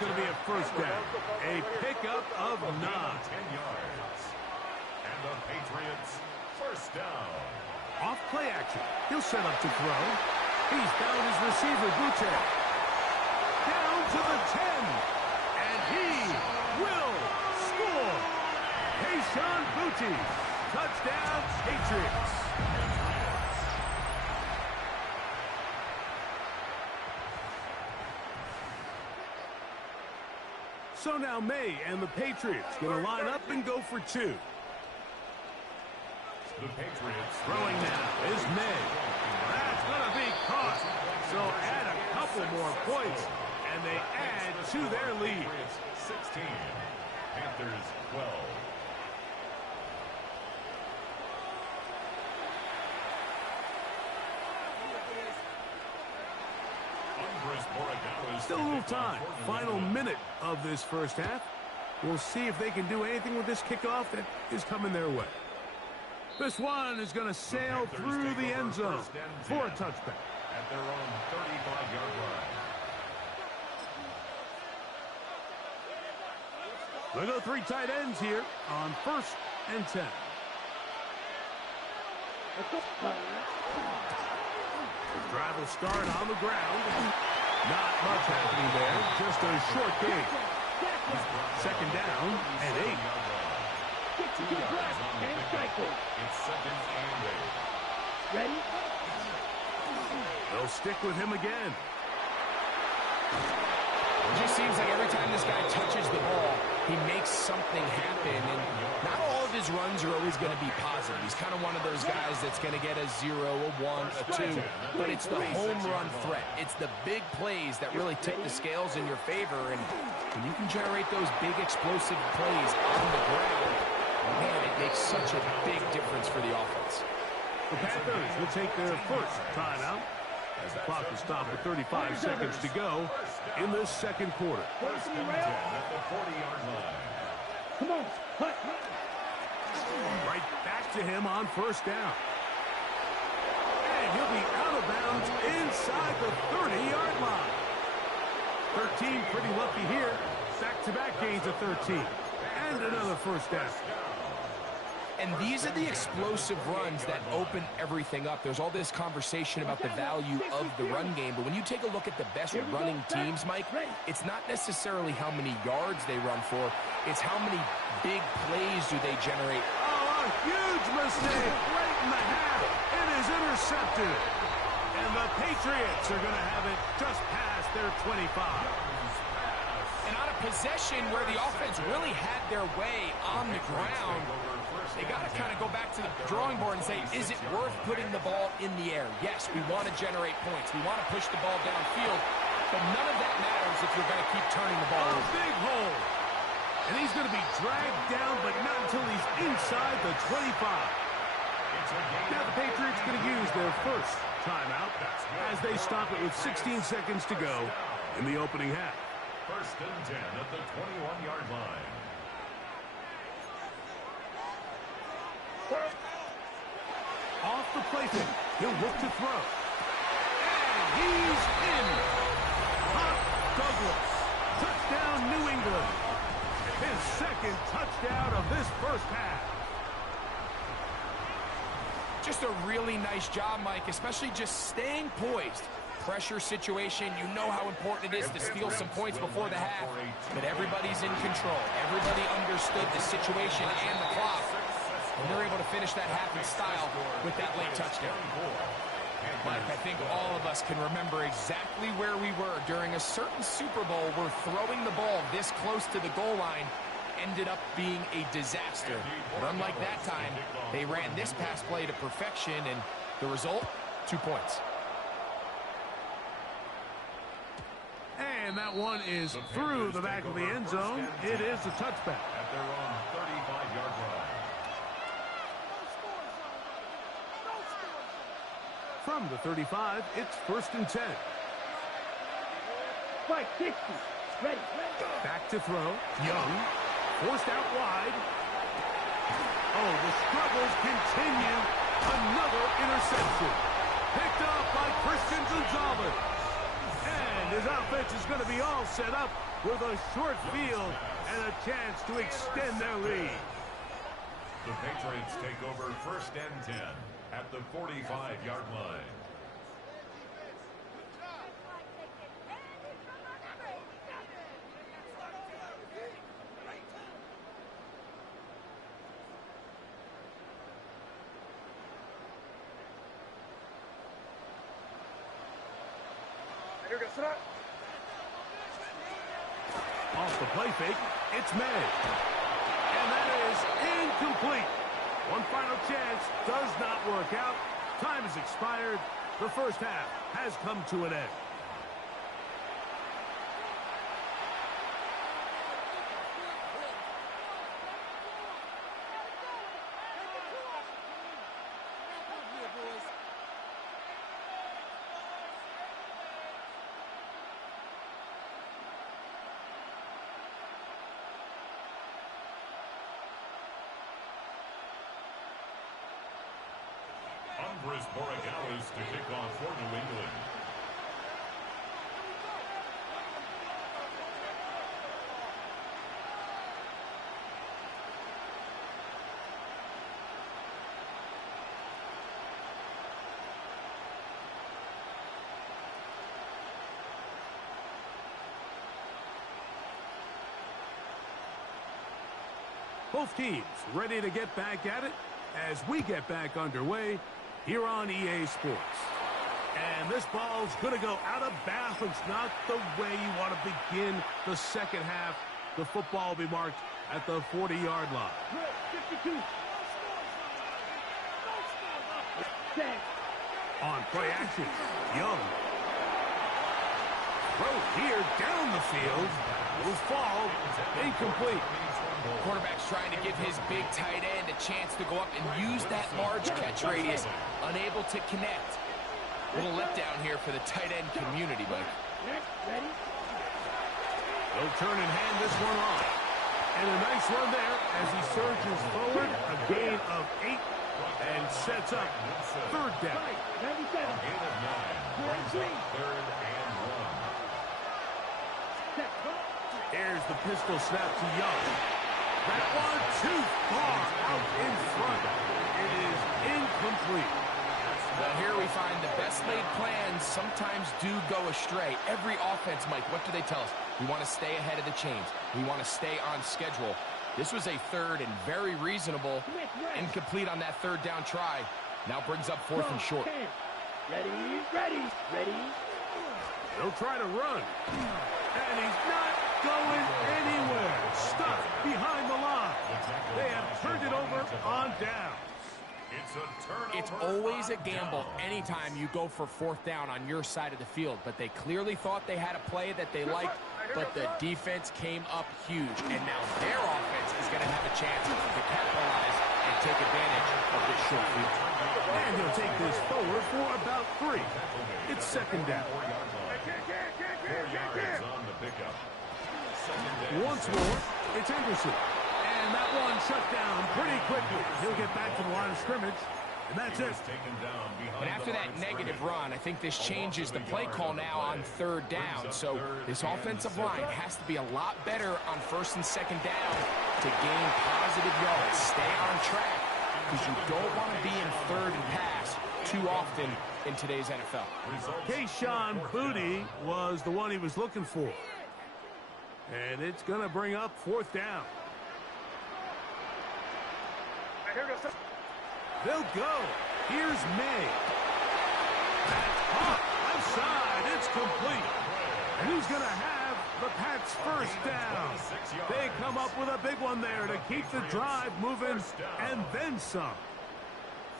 going to be a first down. A pickup of 9. 10 yards. And the Patriots first down. Off play action. He'll set up to throw. He's found his receiver, Butte. Down to the 10. And he will score. Kayshon Boutte. Touchdown, Patriots. So now May and the Patriots going to line up and go for 2. The Patriots Throwing now is May. That's going to be caught. So add a couple more points, and they add to their lead. 16. Panthers 12. Still a little time. Final minute of this first half. We'll see if they can do anything with this kickoff that is coming their way. This one is going to sail through the end zone for a touchback. At their own 35-yard line. They go 3 tight ends here on 1st and 10. Drive will start on the ground. Not much happening there. Just a short gain. 2nd down and 8. It's 2nd and 8. Ready? They'll stick with him again. It just seems like every time this guy touches the ball, he makes something happen. And not all of his runs are always going to be positive. He's kind of one of those guys that's going to get a 0, a 1, a 2. But it's the home run threat. It's the big plays that really tip the scales in your favor. And when you can generate those big explosive plays on the ground, man, it makes such a big difference for the offense. The Panthers will take their first timeout as the clock will stop with 35 seconds to go in this 2nd quarter. 1st and 10 at the 40-yard line. Come on, cut. Right back to him on 1st down. And he'll be out of bounds inside the 30-yard line. 13 pretty lucky here. Back-to-back gains of 13. And another 1st down. And these are the explosive runs that open everything up. There's all this conversation about the value of the run game, but when you take a look at the best running teams, Mike, it's not necessarily how many yards they run for, it's how many big plays do they generate. Oh, a huge mistake right in the half. It is intercepted. And the Patriots are going to have it just past their 25. And on a possession where the offense really had their way on the ground, they got to kind of go back to the drawing board and say, is it worth putting the ball in the air? Yes, we want to generate points. We want to push the ball downfield, but none of that matters if you're going to keep turning the ball over. Big hole. And he's going to be dragged down, but not until he's inside the 25. Now the Patriots going to use their first timeout as they stop it with 16 seconds to go in the opening half. 1st and 10 at the 21-yard line. Off the play fake. He'll look to throw. And he's in. Pop Douglas. Touchdown, New England. His 2nd touchdown of this first half. Just a really nice job, Mike, especially just staying poised. Pressure situation, you know how important it is to steal some points before the half, but everybody's in control. Everybody understood the situation and the clock, and they're able to finish that half in style with that late touchdown. Mike, I think all of us can remember exactly where we were during a certain Super Bowl where throwing the ball this close to the goal line ended up being a disaster. But unlike that time, they ran this pass play to perfection, and the result, 2 points. And that one is through the back of the end zone. It is a touchback. At their own 35-yard line. From the 35, it's 1st and 10. Fight, 60. Ready. Back to throw. Young. Forced out wide. Oh, the struggles continue. Another interception. Picked up by Christian Gonzalez. And his offense is going to be all set up with a short field and a chance to extend their lead. The Patriots take over 1st and 10 at the 45-yard line. Off the play fake, it's May. And that is incomplete. One final chance does not work out. Time has expired. The first half has come to an end. Andres Borregales to kick off for New England. Both teams ready to get back at it as we get back underway here on EA Sports. And this ball's going to go out of bounds, not the way you want to begin the second half. The football will be marked at the 40-yard line. 52. On play action, Young. Throw here down the field. Will fall incomplete. Quarterback's trying to give his big tight end a chance to go up and use that large catch radius. Unable to connect. A little letdown here for the tight end community, Mike. Ready? They'll turn and hand this one off. And a nice run there as he surges forward. A gain of 8 and sets up third down. Right. 97. Gain of 9 brings up 3rd and 1. Set. Here's the pistol snap to Young. That one too far out in front. It is incomplete. Well, here we find the best laid plans sometimes do go astray. Every offense, Mike, what do they tell us? We want to stay ahead of the chains. We want to stay on schedule. This was a third and very reasonable. Incomplete on that third down try. Now brings up 4th and short. Ready. They'll try to run. And he's not going anywhere. Stuck behind the line. They have turned it over on downs. It's a turnover. It's always a gamble anytime you go for 4th down on your side of the field. But they clearly thought they had a play that they liked, but the defense came up huge. And now their offense is going to have a chance to capitalize and take advantage of this short field. And he'll take this forward for about 3. It's 2nd down. 4 yards on the pickup. Once more, it's Anderson. And that one shut down pretty quickly. He'll get back to the line of scrimmage, and that's it. And after that negative run, I think this changes the play call now on 3rd down. So this offensive line has to be a lot better on 1st and 2nd down to gain positive yards. Stay on track, because you don't want to be in 3rd and pass too often in today's NFL. Kayshon Boutte was the one he was looking for. And it's going to bring up 4th down. They'll go. Here's May. That's hot. Left side. It's complete. And who's going to have the Pats' 1st down? They come up with a big one there to keep the drive moving and then some.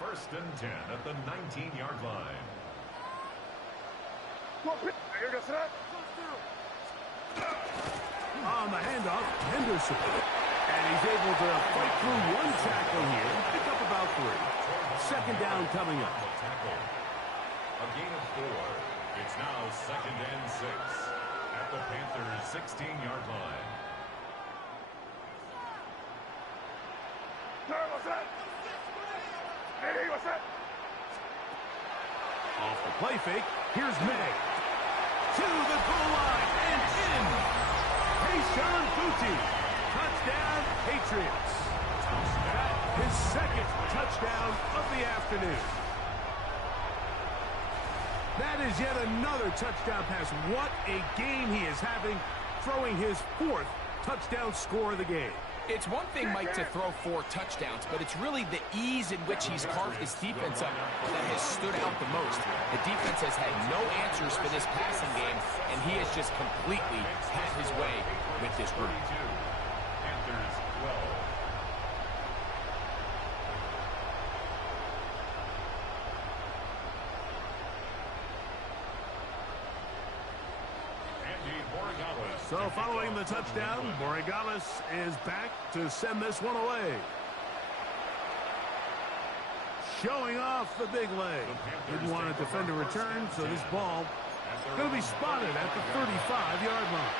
1st and 10 at the 19-yard line. On the handoff, Henderson. And he's able to fight through one tackle here. Pick up about 3. 2nd down coming up. A gain of 4. It's now 2nd and 6 at the Panthers' 16-yard line. Off the play fake, here's May. to the goal line and in. Tayshaun Boutte, touchdown Patriots. That his second touchdown of the afternoon. That is yet another touchdown pass. What a game he is having, throwing his fourth touchdown score of the game. It's one thing, Mike, to throw 4 touchdowns, but it's really the ease in which he's carved his defense up that has stood out the most. The defense has had no answers for this passing game, and he has just completely had his way with this group. Panthers 12. So following the touchdown, Borregales is back to send this one away. Showing off the big leg. Didn't want to defend a return, so this ball going to be spotted at the 35-yard line.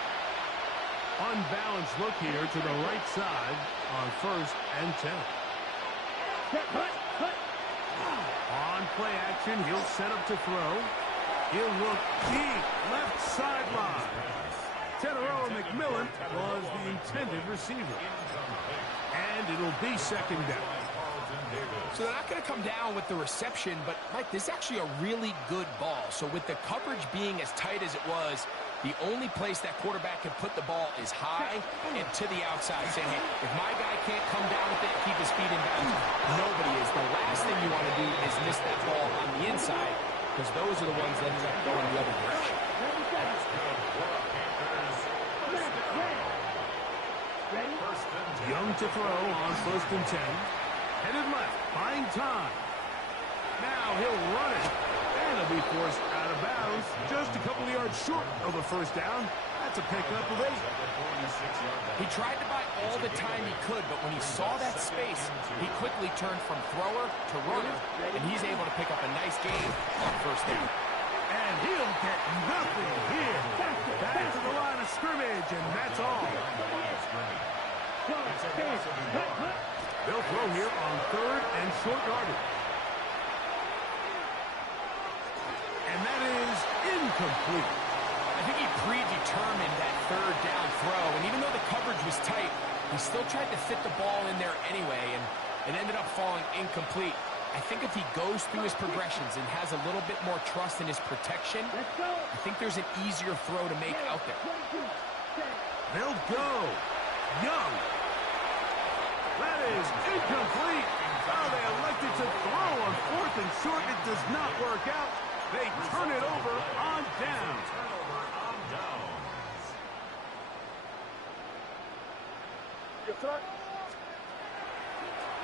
Unbalanced look here to the right side on 1st and 10. On play action, he'll set up to throw. He'll look deep, left sideline. Tenero McMillan was the intended receiver. And it'll be 2nd down. So they're not going to come down with the reception, but, Mike, this is actually a really good ball. So with the coverage being as tight as it was, the only place that quarterback can put the ball is high and to the outside, saying, hey, if my guy can't come down with it, keep his feet in bounds, nobody is. The last thing you want to do is miss that ball on the inside, because those are the ones that end up going the other direction. Young to throw on 1st and 10. Headed left, buying time. Now he'll run it. And he'll be forced out of bounds. Just a couple of yards short of a 1st down. That's a pickup of 8. He tried to buy all the time he could, but when he saw that space, he quickly turned from thrower to runner, and he's able to pick up a nice gain on 1st down. And he'll get nothing here. Back to the line of scrimmage, and that's all. They'll throw here on 3rd and short yardage. And that is incomplete. I think he predetermined that 3rd down throw, and even though the coverage was tight, he still tried to fit the ball in there anyway, and it ended up falling incomplete. I think if he goes through his progressions and has a little bit more trust in his protection, I think there's an easier throw to make out there. They'll go. Young. That is incomplete. Oh, they elected to throw on 4th and short. It does not work out. They turn it over on down.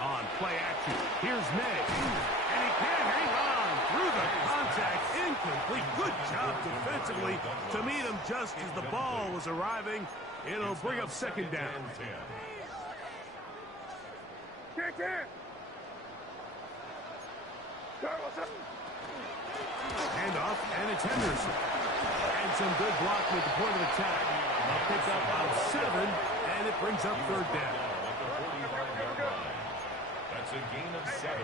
On play action, here's May. And he can't hang on through the contact. Incomplete. Good job defensively to meet him just as the ball was arriving. It'll bring up 2nd down. Handoff, and it's Henderson. And some good blocking at the point of attack. A pickup of 7, and it brings up 3rd down. That's a gain of 7.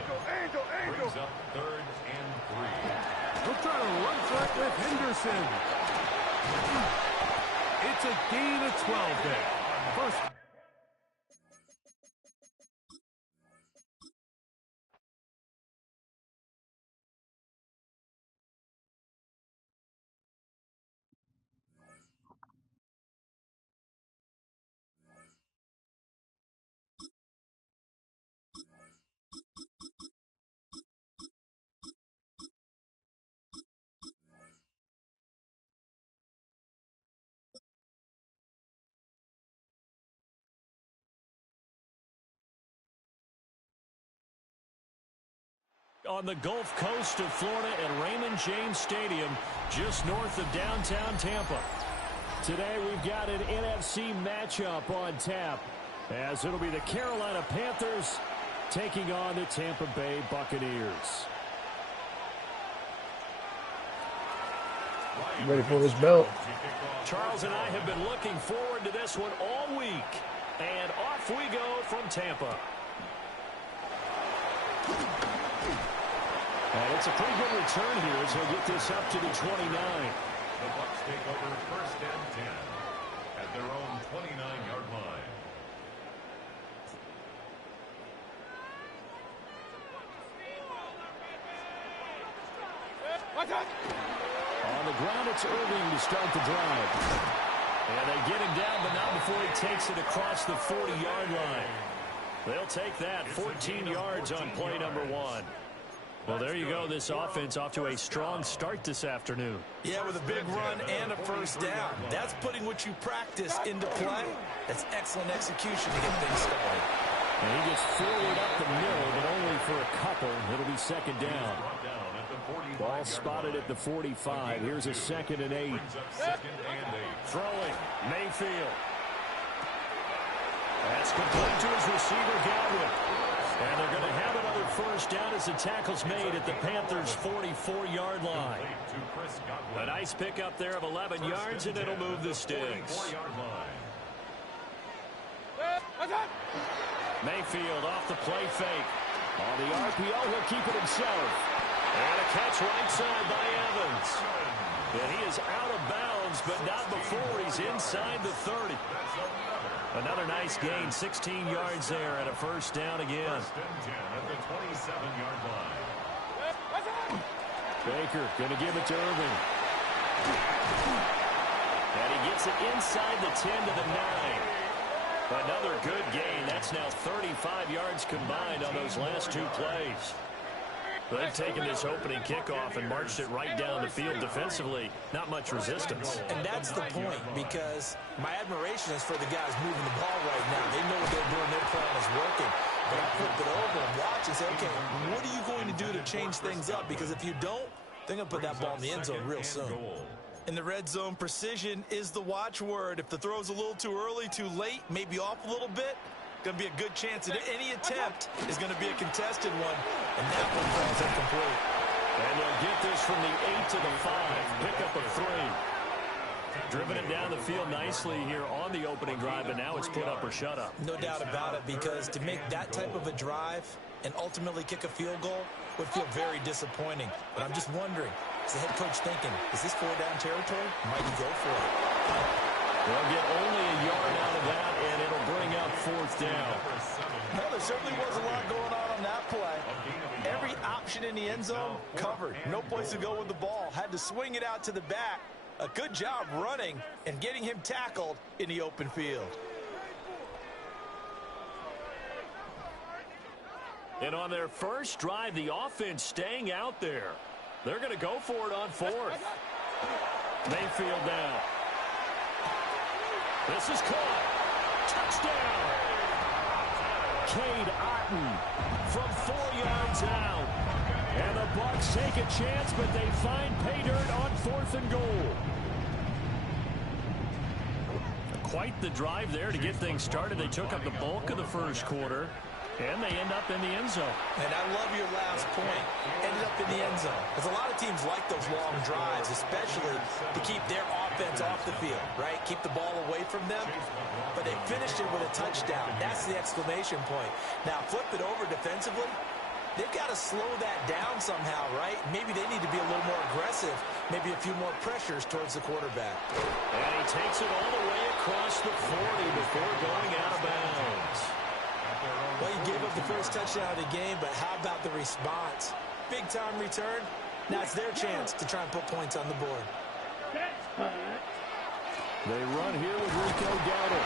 Brings up 3rd and 3. We'll try to run for it with Henderson. It's a gain of 12 there. First. On the Gulf Coast of Florida at Raymond James Stadium, just north of downtown Tampa. Today we've got an NFC matchup on tap, as it'll be the Carolina Panthers taking on the Tampa Bay Buccaneers. Ready for this belt. Charles and I have been looking forward to this one all week. And off we go from Tampa. And it's a pretty good return here as he'll get this up to the 29. The Bucs take over first and 10 at their own 29-yard line. On the ground, it's Irving to start the drive. And they get him down, but not before he takes it across the 40-yard line. They'll take that, 14 yards on play number 1. Well, there you go. This offense off to a strong start this afternoon. Yeah, with a big run and a first down. That's putting what you practice into play. That's excellent execution to get things started. And he gets forward up the middle, but only for a couple. It'll be second down. Ball spotted at the 45. Here's a 2nd and 8. Throwing, Mayfield. That's complete to his receiver, Godwin. And they're going to have another first down as the tackle's made at the Panthers' 44-yard line. A nice pickup there of 11 yards, and it'll move the sticks. Mayfield off the play fake. On the RPO, he'll keep it himself. And a catch right side by Evans. And he is out of bounds, but not before he's inside the 30. Another nice gain, 16 yards there, and a first down again. First and 10 at the 27-yard line. Baker going to give it to Irving. And he gets it inside the 10 to the 9. Another good gain. That's now 35 yards combined on those last 2 plays. They've taken this opening kickoff and marched it right down the field defensively. Not much resistance. And that's the point, because my admiration is for the guys moving the ball right now. They know what they're doing. Their plan is working. But I flip it over and watch and say, okay, what are you going to do to change things up? Because if you don't, they're going to put that ball in the end zone real soon. In the red zone, precision is the watchword. If the throw's a little too early, too late, maybe off a little bit, going to be a good chance that any attempt is going to be a contested one, and that one falls incomplete. And they'll get this from the 8 to the 5, pick up a 3. Driven it down the field nicely here on the opening drive, and now it's put up or shut up. No doubt about it, because to make that type of a drive and ultimately kick a field goal would feel very disappointing. But I'm just wondering, is the head coach thinking, is this 4-down territory? Might he go for it? They'll get only a yard out of that, and it'll bring up 4th down. No, there certainly was a lot going on that play. Every option in the end zone covered. No place to go with the ball. Had to swing it out to the back. A good job running and getting him tackled in the open field. And on their first drive, the offense staying out there. They're going to go for it on 4th. Mayfield down. This is caught. Touchdown. Cade Otton from 4 yards out. And the Bucs take a chance, but they find pay dirt on 4th and goal. Quite the drive there to get things started. They took up the bulk of the first quarter, and they end up in the end zone. And I love your last point. Ended up in the end zone. Because a lot of teams like those long drives, especially to keep their offense off the field, right? Keep the ball away from them. But they finished it with a touchdown. That's the exclamation point. Now, flip it over defensively. They've got to slow that down somehow, right? Maybe they need to be a little more aggressive. Maybe a few more pressures towards the quarterback. And he takes it all the way across the 40 before going out of bounds. Well, he gave up the first touchdown of the game, but how about the response? Big-time return. Now it's their chance to try and put points on the board. They run here with Rico Dowdle.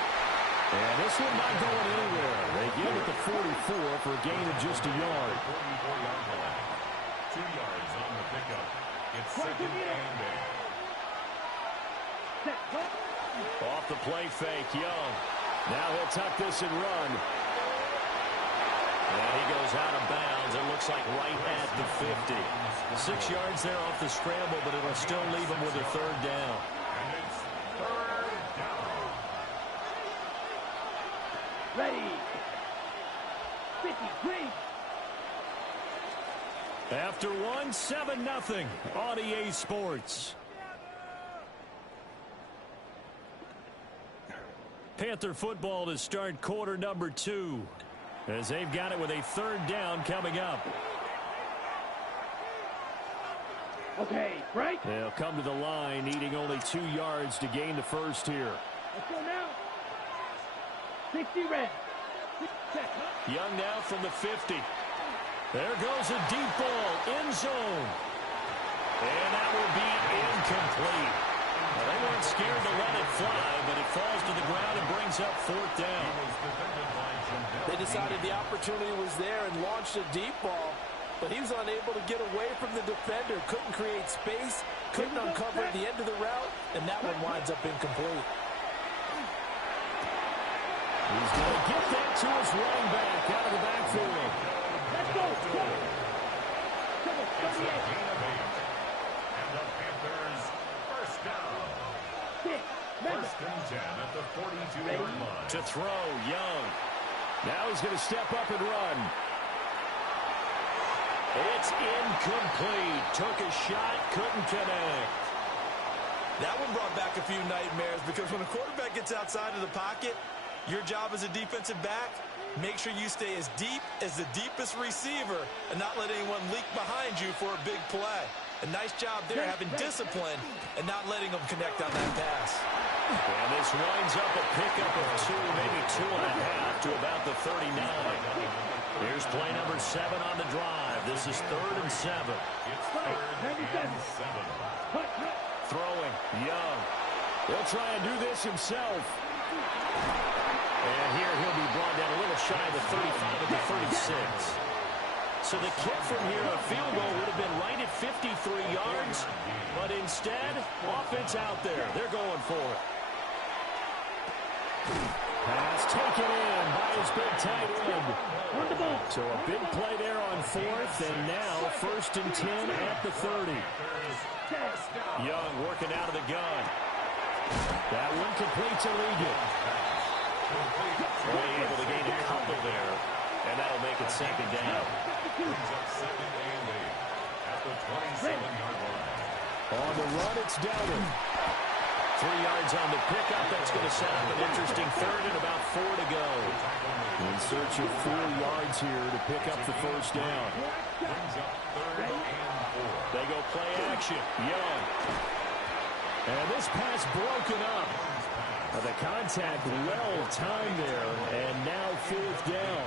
And this one not going anywhere. They give it the 44 for a gain of just a yard. 44-yard line. 2 yards on the pickup. It's 2nd and 8. Off the play fake, Young. Now he'll tuck this and run. And he goes out of bounds. It looks like right at the 50. 6 yards there off the scramble, but it'll still leave him with a 3rd down. And it's 3rd down. Ready. 53. After one, 7-0 on EA Sports. Panther football to start quarter number 2. As they've got it with a 3rd down coming up. Okay, break. They'll come to the line, needing only 2 yards to gain the first here. Let's go now. 60 red. 6 check. Young now from the 50. There goes a deep ball, end zone. And that will be incomplete. Well, they weren't scared to let it fly, but it falls to the ground and brings up 4th down. They decided the opportunity was there and launched a deep ball, but he was unable to get away from the defender, couldn't create space, couldn't uncover the end of the route, and that one winds up incomplete. He's going to get that to his running back out of the backfield. Let's go. Come on, 38. And the Panthers first down. 6. First and 10 at the 42-yard line. To throw, Young. Now he's going to step up and run. It's incomplete. Took a shot, couldn't connect. That one brought back a few nightmares because when a quarterback gets outside of the pocket, your job as a defensive back, make sure you stay as deep as the deepest receiver and not let anyone leak behind you for a big play. A nice job there having discipline and not letting them connect on that pass. And this winds up a pickup of 2, maybe 2.5 to about the 39. Here's play number 7 on the drive. This is 3rd and 7. It's 3rd and 7. Throwing, Young. He'll try and do this himself. And here he'll be brought down a little shy of the 35 at the 36. So the kick from here, a field goal, would have been right at 53 yards. But instead, offense out there. They're going for it. Pass taken in by his big tight end. So a big play there on 4th, and now 1st and 10 at the 30. Young working out of the gun. That one complete to Ligon. Only able to gain a couple there, and that'll make it 2nd down. Brings up 2nd and 8 at the 27-yard line. On the run, it's Dowden. 3 yards on the pickup. That's going to set up an interesting 3rd and about 4 to go. In search of 4 yards here to pick up the 1st down. Brings up 3rd and 4. They go play action. Young. And this pass broken up. The contact well timed there, and now 4th down.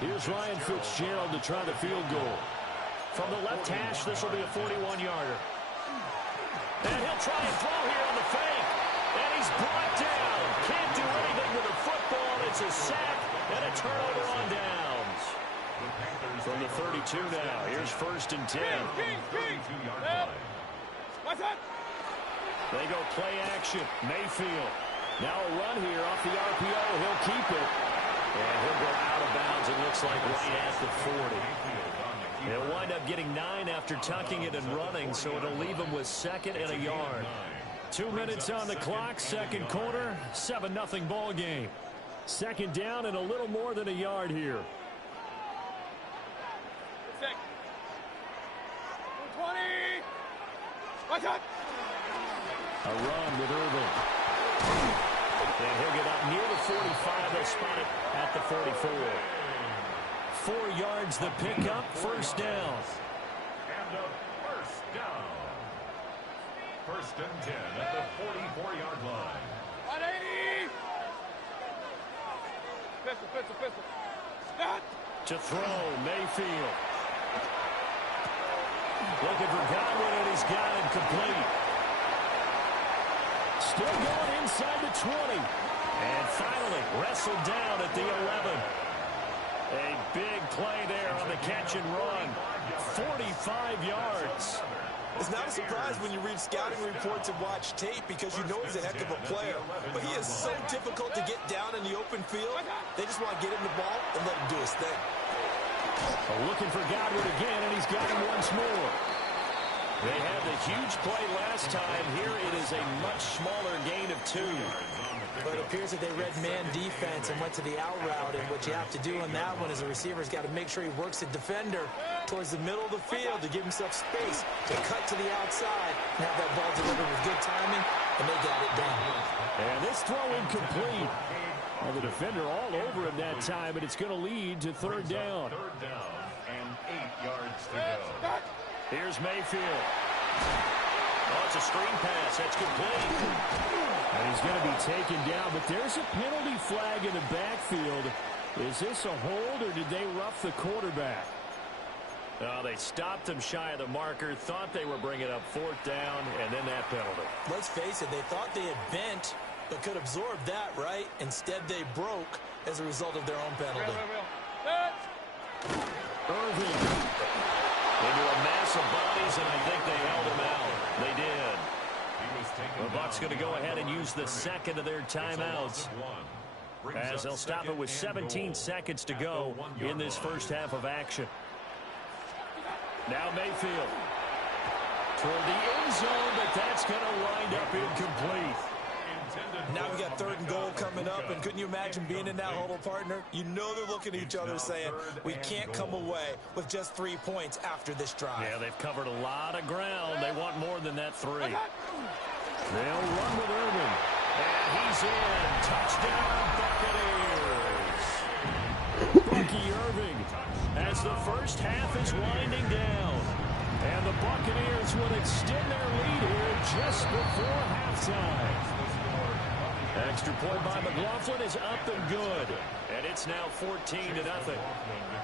Here's Ryan Fitzgerald to try the field goal. From the left hash, this will be a 41-yarder. And he'll try and throw here on the fake. And he's brought down. Can't do anything with the football. It's a sack and a turnover on downs. From the 32 now, here's 1st and 10. 32-yard line. They go play action. Mayfield. Now a run here off the RPO. He'll keep it. And he'll go out of bounds, it looks like, right at the 40. He'll wind up getting 9 after tucking it and running, so it'll leave him with 2nd and a yard. 2 minutes on the clock, 2nd quarter, 7-0 ball game. 2nd down and a little more than a yard here. 20. Watch out. A run with Irvin. And he'll get up near the 45. They'll spot it at the 44. 4 yards the pickup, 1st down. And a 1st down. 1st and 10 at the 44-yard line. 180. Pistol. Stop. To throw, Mayfield. Looking for Godwin, and he's got it complete. Still going inside the 20. And finally wrestled down at the 11. A big play there on the catch and run. 45 yards. It's not a surprise when you read scouting reports and watch tape because you know he's a heck of a player. But he is so difficult to get down in the open field. They just want to get him the ball and let him do his thing. Looking for Godwin again, and he's got him once more. They had the huge play last time. Here it is a much smaller gain of 2. But it appears that they read man defense and went to the out route, and what you have to do on that one is a receiver's got to make sure he works the defender towards the middle of the field to give himself space to cut to the outside and have that ball delivered with good timing, and they got it done. And this throw incomplete. Well, the defender all over him that time, and it's going to lead to 3rd down. 3rd down and 8 yards to go. Here's Mayfield. Oh, it's a screen pass. That's complete. And he's going to be taken down, but there's a penalty flag in the backfield. Is this a hold, or did they rough the quarterback? Oh, they stopped him shy of the marker, thought they were bringing up 4th down, and then that penalty. Let's face it, they thought they had bent, but could absorb that, right? Instead, they broke as a result of their own penalty. Irving into a mass of bodies, and I think they held him out. They did. The Bucs going to go ahead and use the second of their timeouts, as they'll stop it with 17 seconds to go in this first half of action. Now Mayfield toward the end zone, but that's going to wind up incomplete. Now we got 3rd and goal coming up, and couldn't you imagine being in that huddle, partner? You know they're looking at each other saying, we can't come away with just 3 points after this drive. Yeah, they've covered a lot of ground. They want more than that 3. They'll run with Irving. And he's in. Touchdown, Buccaneers. Bucky Irving as the first half is winding down. And the Buccaneers will extend their lead here just before halftime. Extra point by McLaughlin is up and good. And it's now 14-0.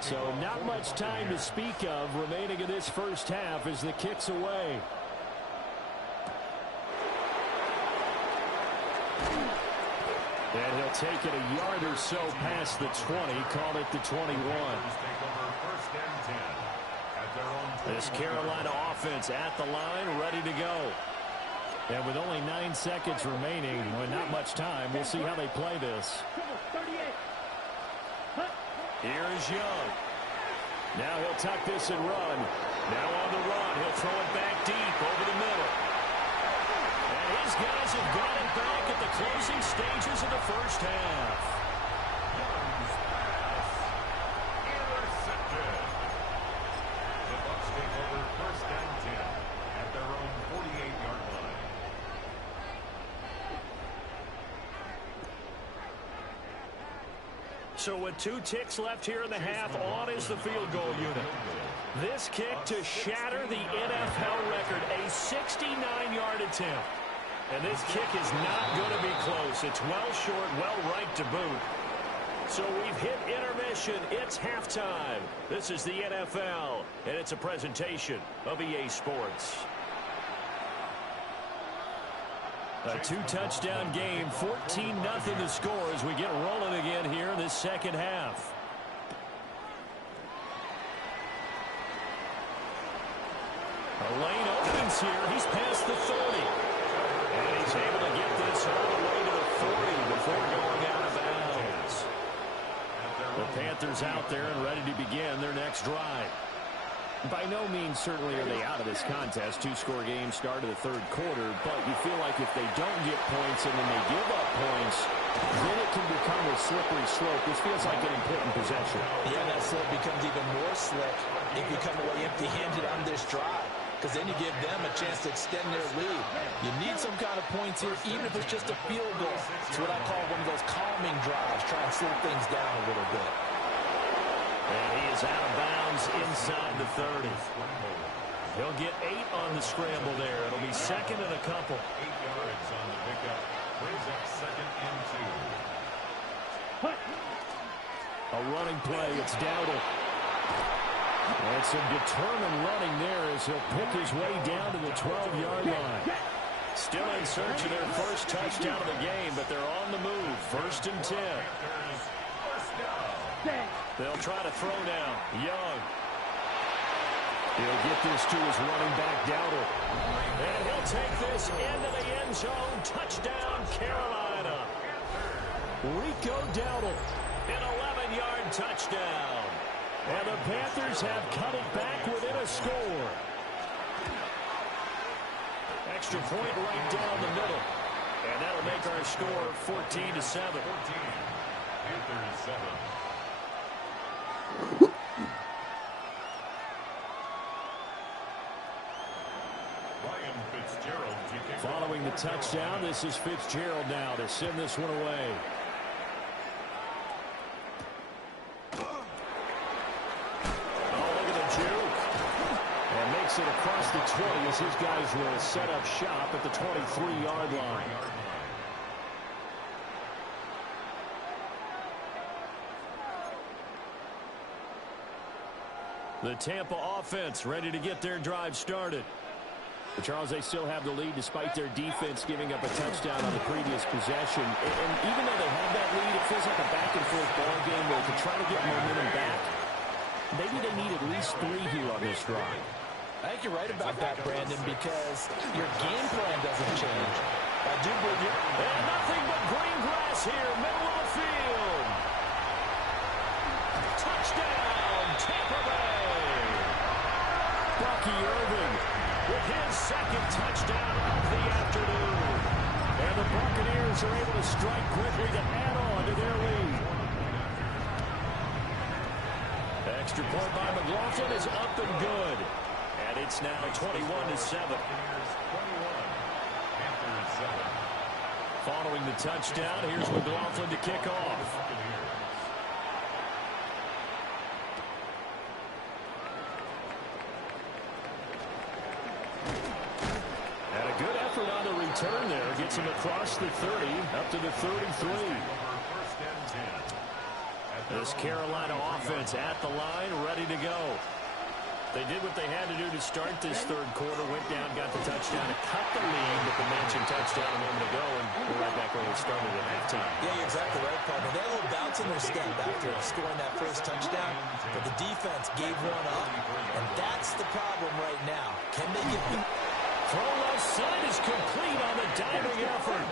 So not much time to speak of remaining in this first half as the kick's away. And he'll take it a yard or so past the 20, call it the 21. This Carolina offense at the line, ready to go. And with only 9 seconds remaining, with not much time, we'll see how they play this. Here is Young. Now he'll tuck this and run. Now on the run, he'll throw it back deep over the middle. And his guys have got it back at the closing stages of the first half. Young's pass intercepted. The Bucs take over 1st and 10 at their own 48-yard line. So with 2 ticks left here in the half, on is the field goal unit. This kick to shatter the NFL record, a 69-yard attempt. And this kick is not going to be close. It's well short, well right to boot. So we've hit intermission. It's halftime. This is the NFL, and it's a presentation of EA Sports. A 2-touchdown game, 14-0 the score as we get rolling again here in this second half. A lane opens here. He's past the 30. And he's able to get this all the way to the 40 before going out of bounds. The Panthers out there and ready to begin their next drive. By no means certainly are they out of this contest. 2-score game start of the 3rd quarter, but you feel like if they don't get points and then they give up points, then it can become a slippery slope. This feels like an important possession. Yeah, that slope becomes even more slick if you come away empty-handed on this drive, because then you give them a chance to extend their lead. You need some kind of points here, even if it's just a field goal. It's what I call one of those calming drives, try and slow things down a little bit. And he is out of bounds inside the 30. He'll get 8 on the scramble there. It'll be 2nd and a couple. 8 yards on the pickup. Brings up 2nd and 2. A running play. It's Dowdle. And some determined running there as he'll pick his way down to the 12-yard line. Still in search of their first touchdown of the game, but they're on the move. 1st and 10. They'll try to throw now. Young. He'll get this to his running back, Dowdle. And he'll take this into the end zone. Touchdown, Carolina. Rico Dowdle. An 11-yard touchdown. And the Panthers have cut it back within a score. Extra point right down the middle. And that'll make our score 14-7. 14. Panthers 7. Following the touchdown, this is Fitzgerald now to send this one away. Oh, look at the juke. And makes takes it across the 20 as his guys will set up shop at the 23-yard line. The Tampa offense ready to get their drive started. But Charles, they still have the lead despite their defense giving up a touchdown on the previous possession. And even though they have that lead, it feels like a back-and-forth ball game where to try to get momentum back. Maybe they need at least 3 here on this drive. I think you're right about that, Brandon, because your game plan doesn't change. I do believe you. And nothing but green grass here, middle of the field. Touchdown, Tampa Bay. Bucky Irving with his second touchdown of the afternoon. And the Buccaneers are able to strike quickly to add on to their lead. Extra point by McLaughlin is up and good. And it's now 21-7. Following the touchdown, here's McLaughlin to kick off. And a good effort on the return there. Gets him across the 30, up to the 33. This Carolina offense at the line, ready to go. They did what they had to do to start this third quarter. Went down, got the touchdown to cut the lead, but the mentioned touchdown a moment ago, and we're right back where we started at halftime. Yeah, you're exactly right, partner. They had a little bounce in their step after scoring that first touchdown, but the defense gave one up, and that's the problem right now. Can they get the throw left side is complete on the diving effort.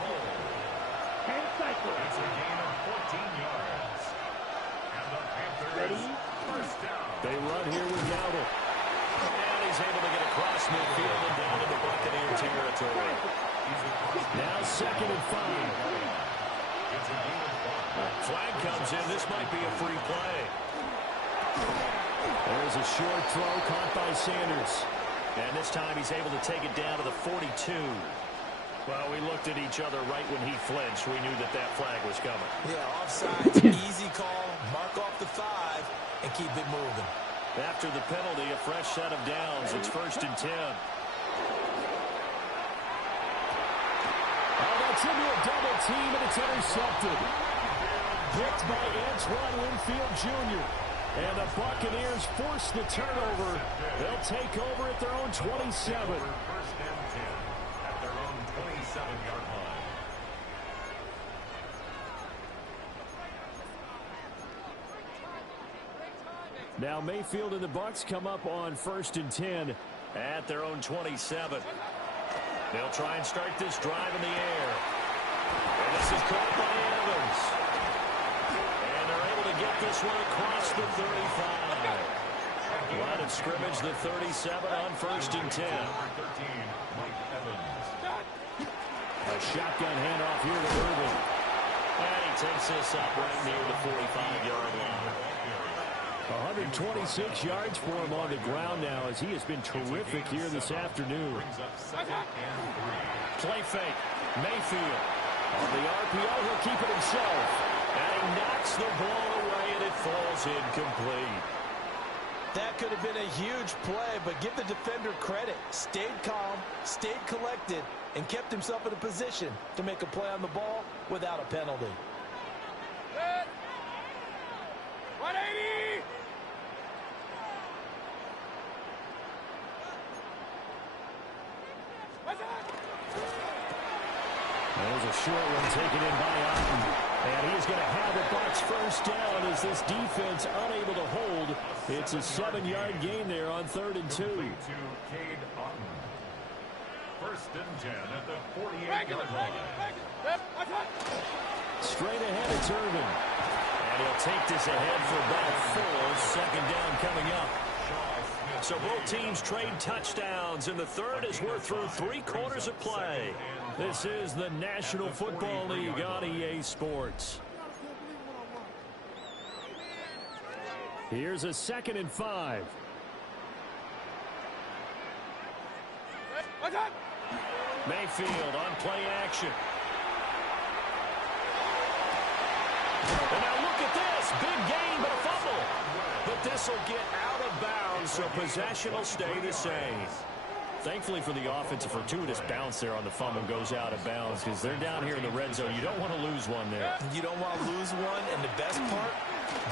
And cycle. It's a gain of 14 yards. And the Panthers first down. They run here with Dowdle. And he's able to get across midfield and down into Buccaneer territory. Now 2nd and 5. It's a gain of 5. Flag comes in. This might be a free play. There's a short throw caught by Sanders. And this time he's able to take it down to the 42. Well, we looked at each other right when he flinched. We knew that that flag was coming. Yeah, offsides, easy call, mark off the 5, and keep it moving. After the penalty, a fresh set of downs. It's 1st and 10. Oh, that's into a double team, and it's intercepted. Picked by Antoine Winfield Jr. And the Buccaneers force the turnover. They'll take over at their own 27. 1st and 10 at their own 27-yard line. Now Mayfield and the Bucs come up on 1st and 10 at their own 27. They'll try and start this drive in the air. And this is caught by Evans. And they're able to get this one across the 35. Line of scrimmage, the 37 on 1st and 10. A shotgun handoff here to Irvin. And he takes this up right near the 45-yard line. 126 yards for him on the ground now as he has been terrific here this afternoon. Play fake. Mayfield. On the RPO, he'll keep it himself. And he knocks the ball away, and it falls incomplete. That could have been a huge play, but give the defender credit. Stayed calm, stayed collected, and kept himself in a position to make a play on the ball without a penalty. 180! There's a short one taken in by Otten. And he's going to have the Bucs first down as this defense unable to hold. It's a 7-yard gain there on 3rd and 2. 1st and 10 at the 48-yard line. Straight ahead, it's Irvin. And he'll take this ahead for about 4. 2nd down coming up. So both teams trade touchdowns in the third as we're through 3 quarters of play. This is the National Football League on EA Sports. Here's a 2nd and 5. Mayfield on play action. And now look at this. Big gain, but a fumble. But this will get out of bounds, so possession will stay the same. Thankfully for the offense, a fortuitous bounce there on the fumble goes out of bounds because they're down here in the red zone. You don't want to lose one there. You don't want to lose one, and the best part,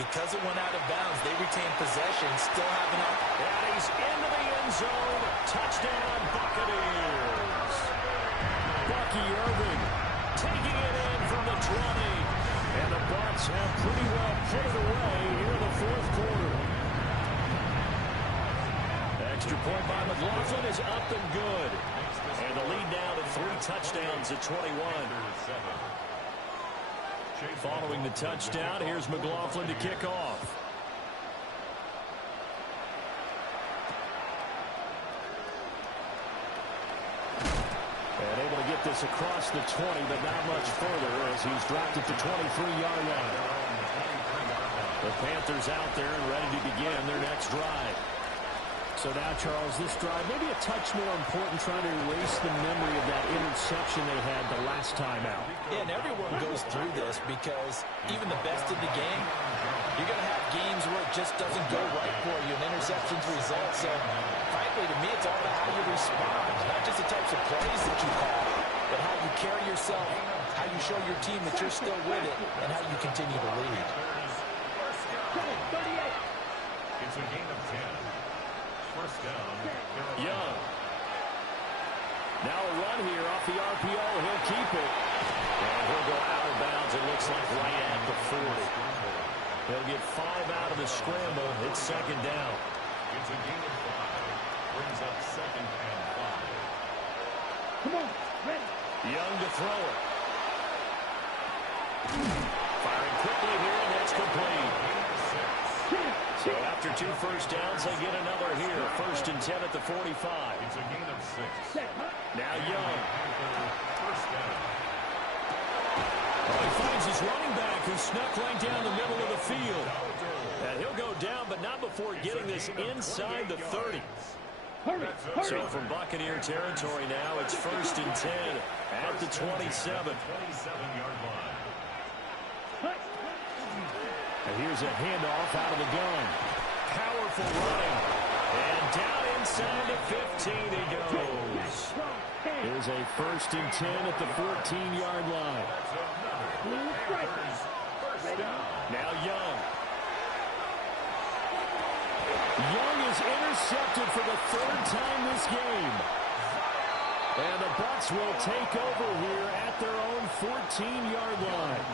because it went out of bounds, they retain possession, still have an opportunity. And he's into the end zone. Touchdown, Buccaneers. Bucky Irving taking it in from the 20. And the Bucs have pretty well put it away here in the fourth quarter. Extra point by McLaughlin is up and good. And the lead now to 3 touchdowns at 21. Following the touchdown, here's McLaughlin to kick off. And able to get this across the 20, but not much further as he's dropped it to 23-yard line. The Panthers out there and ready to begin their next drive. So now, Charles, this drive maybe a touch more important, trying to erase the memory of that interception they had the last time out. Yeah, and everyone goes through this because even the best in the game, you're going to have games where it just doesn't go right for you, and interceptions result. So, frankly, to me, it's all about how you respond, not just the types of plays that you call, but how you carry yourself, how you show your team that you're still with it, and how you continue to lead. It's a gain of 10. First down. Young. Now a run here off the RPO. He'll keep it. And he'll go out of bounds, it looks like, right at the 40. He'll get 5 out of the scramble. It's second down. It's a gain of 5. Brings up second and 5. Come on, ready. Young to throw it. Firing quickly here, and that's complete. So after 2 first downs, they get another here. First and 10 at the 45. It's a gain of 6. Now Young. First down. Oh, he finds his running back who snuck right down the middle of the field. And he'll go down, but not before getting this inside the 30. Hurry. So from Buccaneer territory now, it's first and 10 at the 27. 27-yard line. And here's a handoff out of the gun. Powerful running. And down inside the 15 he goes. Here's a first and 10 at the 14-yard line. Now Young. Young is intercepted for the 3rd time this game. And the Bucs will take over here at their own 14-yard line.